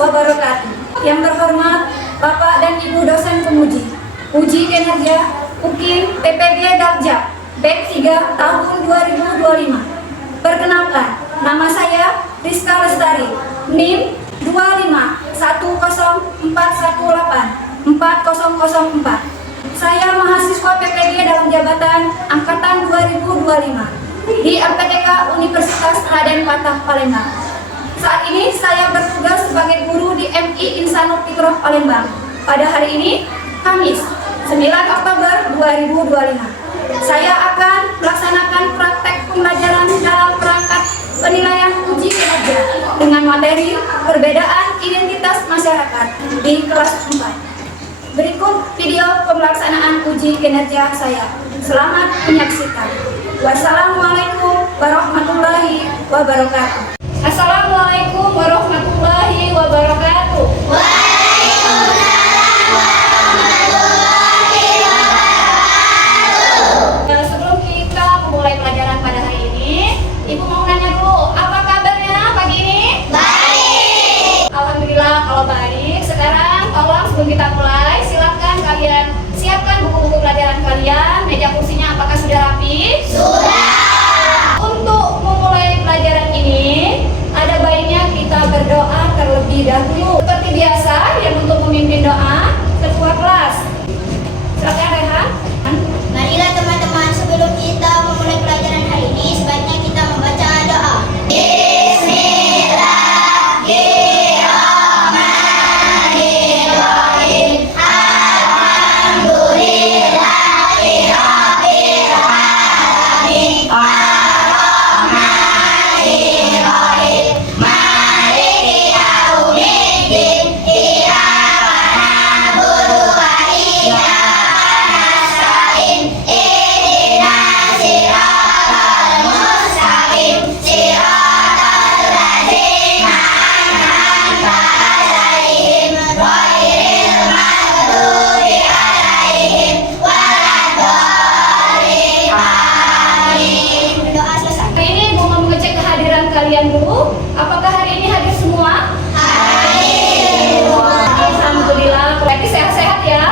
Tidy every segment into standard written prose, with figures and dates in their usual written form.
wabarakatuh. Yang terhormat Bapak dan Ibu dosen penguji, uji kinerja UKIM PPG Darja BEK 3 tahun 2025. Perkenalkan, nama saya Rizka Lestari, NIM 25104184004. Saya mahasiswa PPG dalam jabatan angkatan 2025 di MPTK Universitas Raden Patah Palembang. Saat ini saya bertugas sebagai guru di MI Insanul Fikroh Palembang. Pada hari ini, Kamis 9 Oktober 2025, saya akan melaksanakan praktek pembelajaran dalam perangkat penilaian uji kinerja dengan materi perbedaan identitas masyarakat di kelas 4. Berikut video pelaksanaan uji kinerja saya. Selamat menyaksikan. Wassalamualaikum warahmatullahi wabarakatuh. Assalamualaikum warahmatullahi wabarakatuh. Sebelum kita memulai pelajaran pada hari ini, Ibu mau nanya dulu, apa kabarnya pagi ini? Baik. Alhamdulillah kalau baik. Sekarang tolong sebelum kita mulai, silakan kalian siapkan buku-buku pelajaran kalian. Meja kursinya apakah sudah rapi? Sudah. Untuk memulai pelajaran ini, ada baiknya kita berdoa terlebih dahulu. Seperti biasa, yang untuk memimpin doa, ketua kelas. Silakan Rehan. Marilah teman-teman, sebelum kita memulai pelajaran hari ini, sebaiknya kita membaca doa. Bismillahirrahmanirrahim. Alhamdulillahirrahmanirrahim. Ar-Rahmanirrahim. Maliki yaumiddin. Iyyaka na'budu wa iyyaka nasta'in. Ihdinas siratal mustaqim. Siratal ladzina an'amta 'alaihim ghairil maghdubi 'alaihim waladdallin. Amin. Berdoa selesai. Hari ini Ibu mau mengecek kehadiran kalian dulu. Apakah hari ini hadir semua? Hadir. Alhamdulillah. Berarti sehat-sehat ya?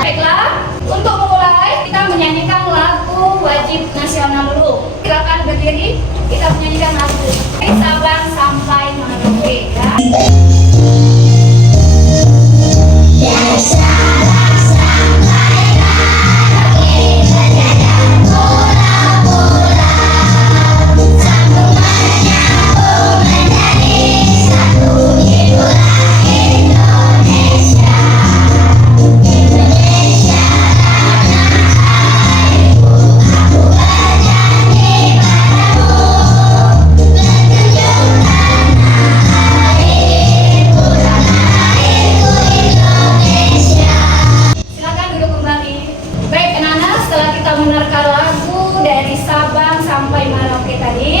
Baiklah, untuk memulai kita menyanyikan lagu wajib nasional dulu. Silakan berdiri, kita menyanyikan lagu dari Sabang sampai Merauke ya. Silakan duduk kembali. Baik anak-anak, setelah kita menerka lagu dari Sabang sampai Merauke tadi,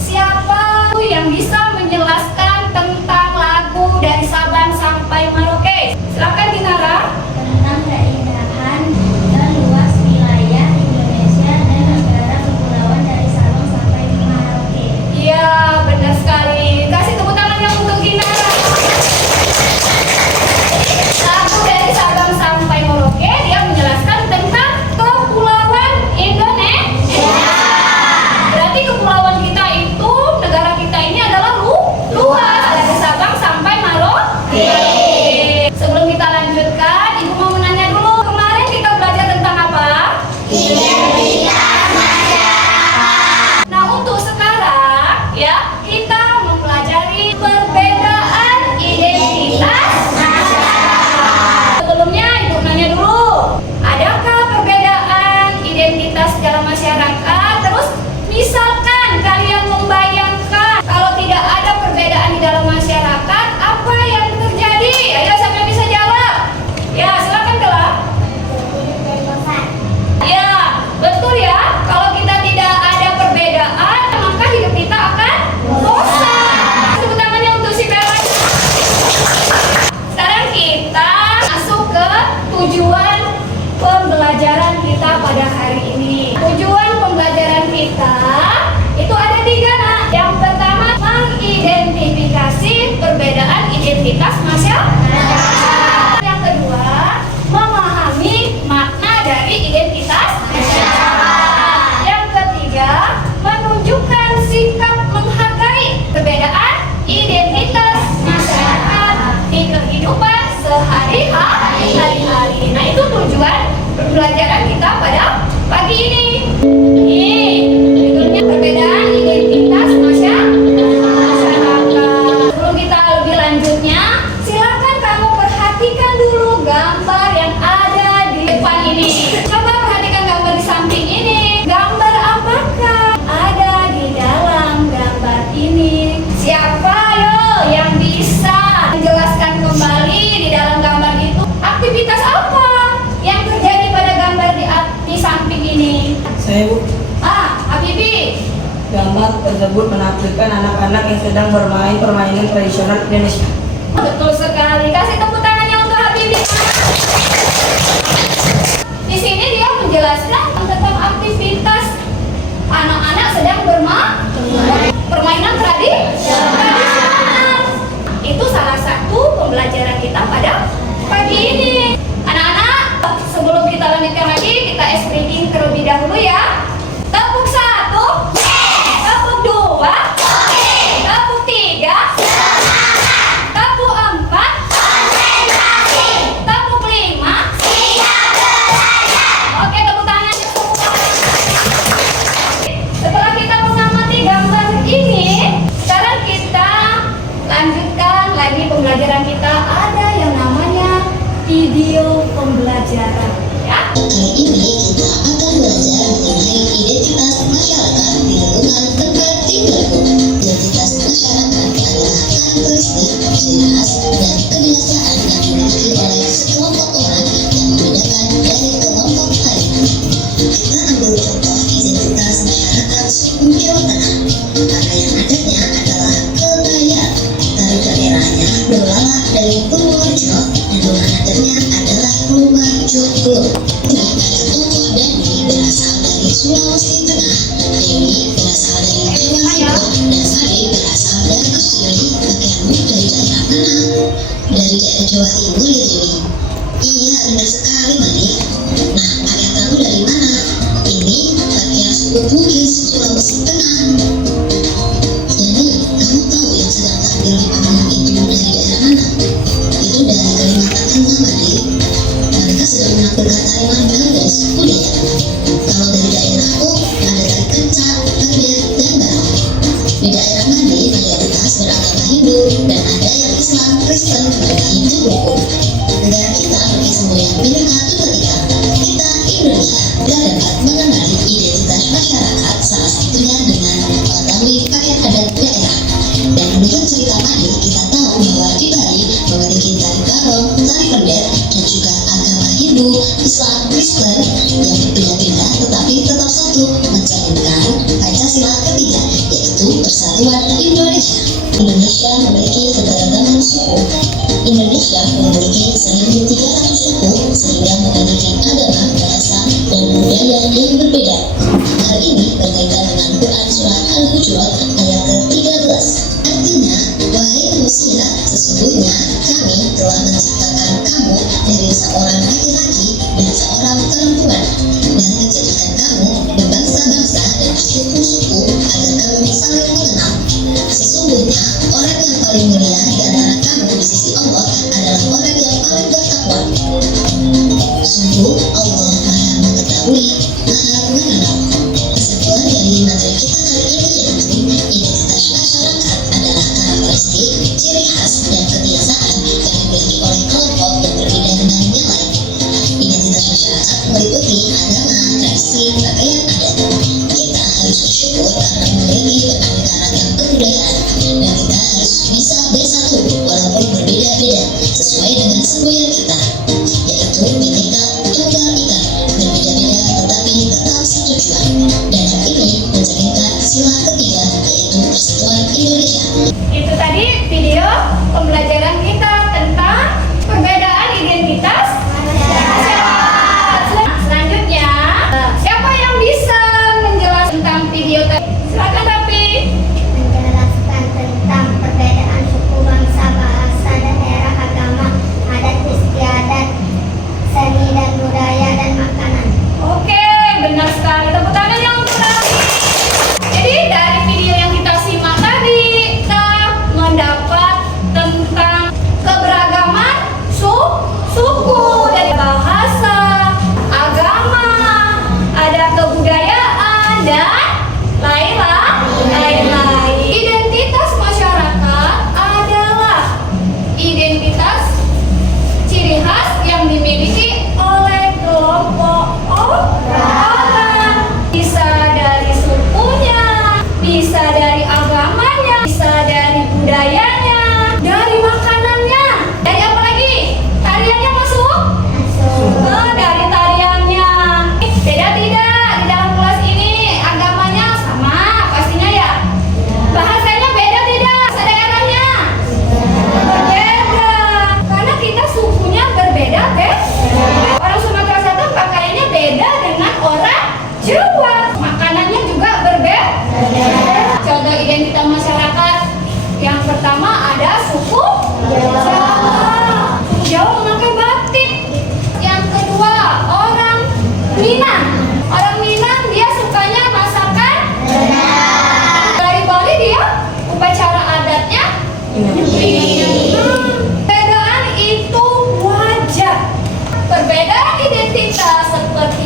siapa yang bisa menjelaskan tentang lagu dari Sabang sampai Merauke? Silakan Dinara. Tentang keindahan dan luas wilayah Indonesia dan negara kepulauan dari Sabang sampai Merauke. Iya, benar sekali. Kasih tepuk tangan yang untuk Dinara. Lagu dari Sabang sampai Merauke, dia menjelaskan tentang kepulauan Indonesia. Berarti kepulauan kita itu, negara kita ini adalah luas dari Sabang sampai Merauke. Sebelum kita lanjutkan, Ibu mau menanya dulu, kemarin kita belajar tentang apa? Identitas masyarakat. Nah, untuk sekarang ya, kita mempelajari perbedaan identitas masyarakat. Sebelumnya Ibu nanya dulu, adakah perbedaan identitas dalam masyarakat? Terus misalkan kalian membayangkan kalau tidak ada perbedaan di dalam masyarakat, apa yang terjadi? Ayo siapa yang bisa jawab? Ya, silakan Kela. Ya, betul ya. Kalau kita tidak ada perbedaan, maka hidup kita akan bosan. Tepuk tangannya untuk si Bella. Sekarang kita masuk ke tujuan pembelajaran kita pada hari ini. Tujuan pembelajaran kita itu ada 3, nak. Yang pertama, mengidentifikasi perbedaan tersebut menampilkan anak-anak yang sedang bermain permainan tradisional Indonesia. Betul sekali. Kasih tepuk tangannya untuk Habibie. Di sini dia menjelaskan tentang aktivitas anak-anak sedang bermain permainan tradisional. Itu salah satu pembelajaran kita pada pagi ini. Anak-anak, sebelum kita lanjutkan lagi, kita ice breaking terlebih dahulu ya. Tepuk 1, tepuk 2, tepuk 3, tepuk 4, tepuk 5. Oke, tepuk tangan semua. Setelah kita mengamati gambar ini, sekarang kita lanjutkan lagi pembelajaran kita. Ada yang namanya video pembelajaran, ya. Kali ini kita akan belajar mengenai identitas masyarakat di lingkungan tempat tinggalku. Identitas masyarakat adalah karakteristik, ciri khas, dan kebiasaan yang dimiliki oleh sekelompok orang yang membedakan dari kelompok lain. Kita ambil contoh identitas masyarakat suku Jawa Tengah. Pakaian adatnya adalah kebaya. Tari daerahnya berlalah dari Purworejo dan rumah adatnya adalah rumah Joglo. Ada tokoh Dani berasal dari Sulawesi Tengah, Dewi berasal dari Jawa Timur, dan Sari berasal dari Dewi. Pakaianmu dari daerah mana? Dari daerah Jawa Timur ya Dewi? Iya benar sekali Mani. Nah pakaian kamu dari mana? Ini pakaian suku Bugis Sulawesi Tengah. Jadi kamu tahu yang sedang tampil di panggung itu dari daerah mana? Itu dari Kalimantan Tengah Mani. Mereka sedang menampilkan tarian dari suku Dayak. Kalau dari daerahku ada tari kencak, kadet, dan barong. Di daerah Mandi mayoritas beragama Hindu dan ada yang Islam, Kristen, mereka Hindu rukun. Negara kita pakai semboyan Bhinneka Tunggal Ika. Kita Indonesia dan dapat mengenali identitas masyarakat salah satunya dengan mengetahui pakaian adat daerah. Dan menurut cerita Mandi kita tahu bahwa di Bali memiliki tari barong, tari pendet, dan juga agama Hindu, Islam, Kristen yang berpindah-pindah tetapi tetap satu, mencerminkan Pancasila ketiga, yaitu Persatuan Indonesia. Indonesia memiliki keberagaman suku. Indonesia memiliki 1.300 suku sehingga memiliki agama, bahasa, dan budaya yang berbeda. Hal ini berkaitan dengan Quran Surat Al-Hujurat ayat ke-13. Artinya, wahai manusia, sesungguhnya kami telah menciptakan kamu dari seorang laki-laki dan seorang perempuan, dan menjadikan kamu berbangsa-bangsa dan suku-suku agar kamu saling mengenal. Sesungguhnya, orang yang paling mulia di antara kamu di sisi Allah adalah orang yang paling bertakwa. Sungguh Allah Maha Mengetahui, Maha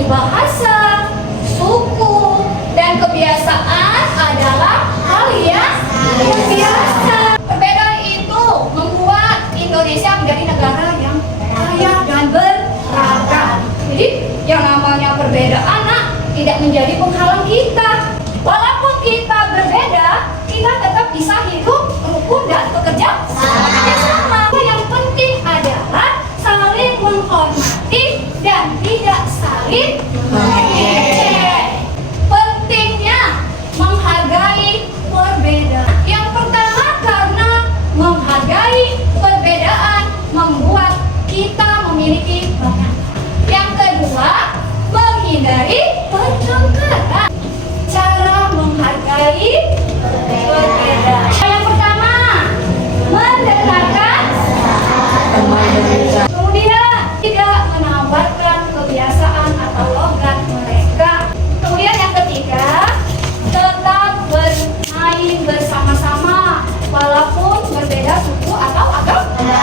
bahasa, suku, dan kebiasaan adalah hal yang biasa. Perbedaan itu membuat Indonesia menjadi negara yang kaya dan beragam. Jadi yang namanya perbedaan tidak menjadi penghalang kita. Walaupun kita berbeda, kita tetap bisa hidup rukun dan bekerja sama. Yang penting adalah saling menghormati dan tidak saling mengejek. Pentingnya menghargai perbedaan. Yang pertama, karena menghargai perbedaan membuat kita memiliki banyak. Yang kedua, menghindari pertengkaran. Cara menghargai perbedaan. Yang pertama, mendengarkan. Kemudian, tidak menawarkan kebiasaan atau logat mereka. Kemudian yang ketiga, tetap bermain bersama-sama walaupun berbeda suku atau agama.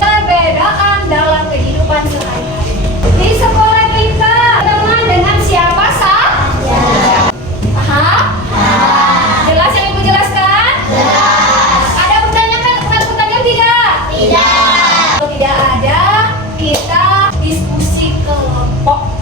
Perbedaan dalam kehidupan sehari-hari. Di sekolah kita teman dengan siapa saja? Paham? Jelas yang Ibu jelaskan? Ada pertanyaan tidak? Kalau tidak ada, kita diskusi kelompok.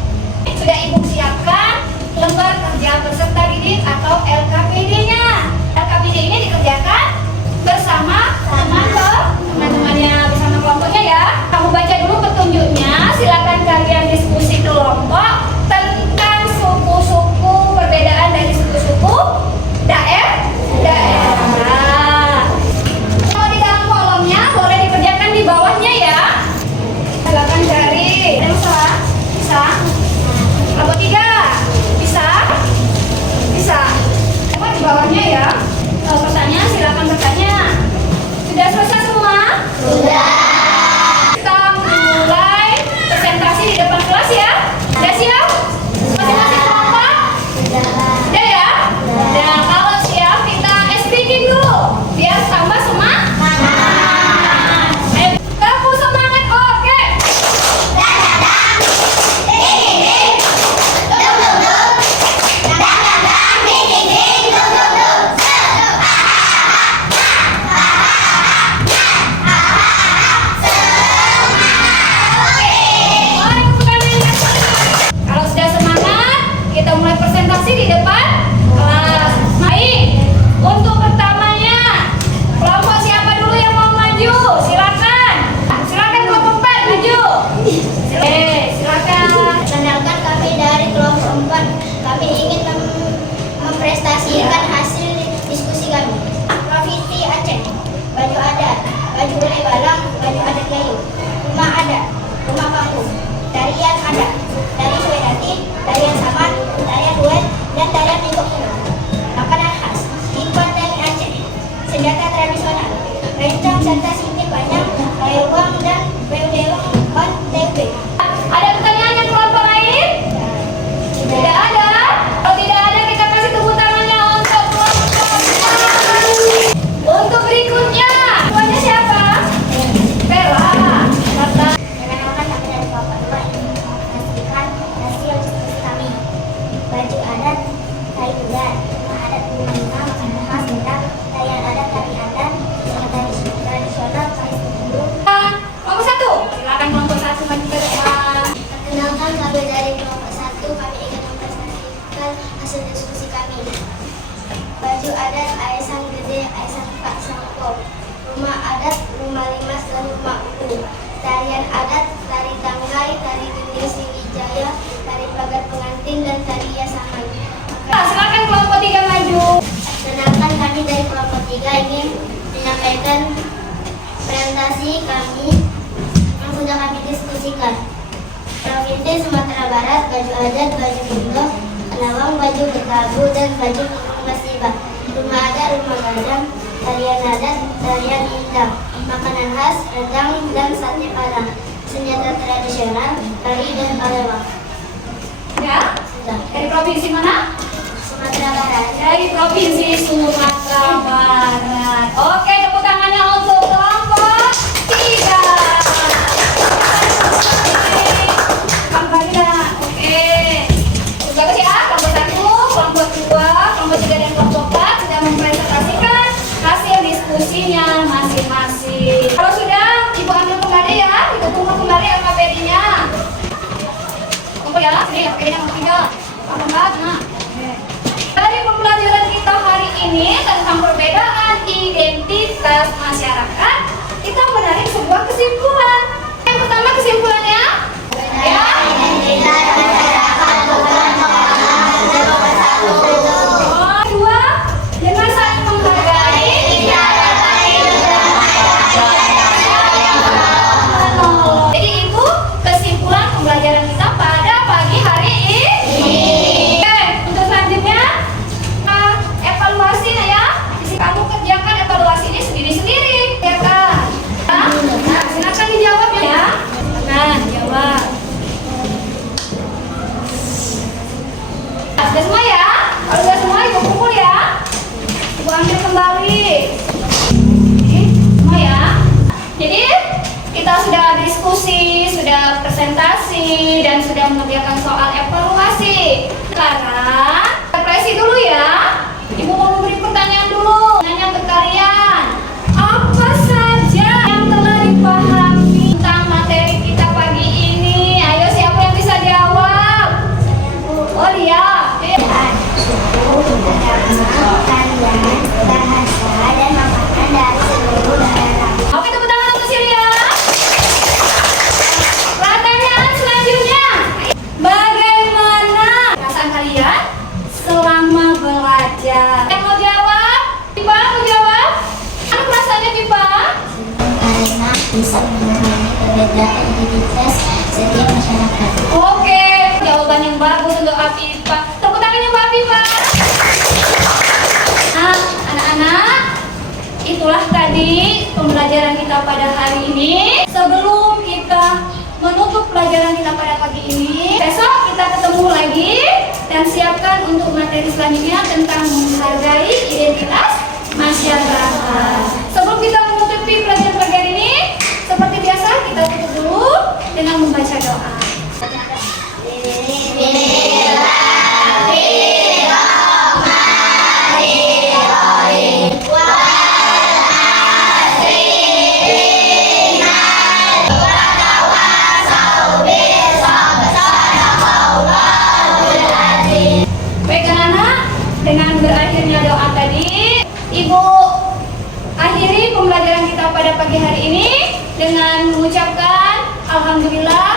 Sudah Ibu siapkan lembar kerja peserta didik atau LKPD-nya. LKPD ini dikerjakan bersama teman-temannya, bersama kelompoknya ya. Kamu baca dulu petunjuknya, silakan kalian diskusi kelompok tentang suku-suku, perbedaan dari suku-suku daerah. Kalau di dalam kolomnya boleh dikerjakan di bawahnya ya. Silakan cari. Ada masalah? Bisa? Kelompok 3? Bisa? Bisa. Coba di bawahnya ya. Kalau pertanyaan silakan bertanya. Sudah selesai semua? Sudah. Kita mulai presentasi di depan kelas ya. Sudah siap? Masing-masing kelompok? Sudah ya? Dan kalau siap kita speaking dulu biar tambah semangat. Ayo, kamu semangat, oke? Kalau sudah semangat, kita mulai presentasi di depan kelas. Baik, untuk pertamanya, kelompok siapa dulu yang mau maju? Silakan. Silakan kelompok 4 maju. Silakan. Perkenalkan, kami dari kelompok 4. Kami ingin memprestasikan hasil diskusi kami. Provinsi Aceh, baju adat, baju oleh balang, baju adat Gayo, rumah adat, rumah panggung, tarian adat, tari Swedati, tarian Saman, tarian Duet, dan tarian Minggu Kuno. Makanan khas, Ikan dari Aceh, senjata tradisional, rencong serta sintik banyak, lewang dan beudewang on TP. Ada pertanyaan yang kelompok lain? Tidak ada. Kalau tidak ada, kita kasih tepuk tangannya untuk kelompok. Untuk berikutnya, namanya siapa? Bella. Kata. Perkenalkan, kami dari kelompok 2 ingin mempresentasikan hasil diskusi kami. Baju adat, tari dudan, rumah adat, rumah lima, makanan khas, bentang, tarian adat, tari adat, senjata tradisional, kain bulu. Kelompok 1. Silakan kelompok 1 maju ke depan. Perkenalkan, kami dari kelompok 1, kami ingin mempresentasikan hasil diskusi kami. Baju adat, Aesang Gede, Aesang Pak Sangkop. Rumah adat, rumah limas dan rumah ulu. Tarian adat, tari tanggai, tari dinding Sriwijaya, tari pagar pengantin, dan tari yasaman. Silakan kelompok 3 maju. Sedangkan kami dari kelompok 3 ingin menyampaikan presentasi kami yang sudah kami diskusikan. Provinsi Sumatera Barat, baju adat, baju bunga, Lawang, baju bertabu, dan baju musibah. Rumah adat, rumah gadang, tarian adat, tarian indang, makanan khas, rendang, dan sate padang, senjata tradisional, tari, dan palewang. Ya. Sudah. Dari provinsi mana? Sumatera Barat. Dari provinsi Sumatera Barat. Oke, tepuk tangannya untuk kelompok 3. Kembali. Oke. oke, yang ketiga. Apa banget, nah. Dari pembelajaran kita hari ini tentang perbedaan identitas masyarakat, kita menarik sebuah kesimpulan. Yang pertama kesimpulannya, ya. Kedua, dengan saling menghargai, jadi itu kesimpulan pembelajaran kita pada pagi hari ini. Oke, untuk selanjutnya evaluasi ya. Isi kamu kerjakan evaluasi ini sendiri-sendiri, ya kan? Nah, silakan dijawab ya. Nah, jawab. Sudah semua ya? Kalau sudah semua, ibu pukul ya. Ibu ambil kembali. Semua ya. Jadi kita sudah diskusi, sudah presentasi, dan sudah mengerjakan soal evaluasi. Sekarang refleksi dulu ya. Ibu mau memberi pertanyaan dulu. Nanya ke kalian. Apa saja yang telah dipahami tentang materi kita pagi ini? Ayo, siapa yang bisa jawab? Oh, dia. Kalian, bahasa, dan makanan dari seluruh daerah. Oke, tepuk tangan untuk Silia. Pertanyaan selanjutnya. Bagaimana perasaan kalian selama belajar? Yang mau jawab? Pipa mau jawab? Apa perasaannya Pipa? Karena bisa memahami perbedaan identitas setiap masyarakat. Oke, jawaban yang bagus untuk Apipa. Tepuk tangannya Mbak Apipa. Nah, anak-anak, itulah tadi pembelajaran kita pada hari ini. Sebelum kita menutup pelajaran kita pada pagi ini, besok kita ketemu lagi dan siapkan untuk materi selanjutnya tentang menghargai identitas masyarakat. Sebelum kita menutupi pelajaran pagi hari ini, seperti biasa kita tutup dulu dengan membaca doa. Baik anak-anak, dengan berakhirnya doa tadi, Ibu akhiri pembelajaran kita pada pagi hari ini dengan mengucapkan Alhamdulillah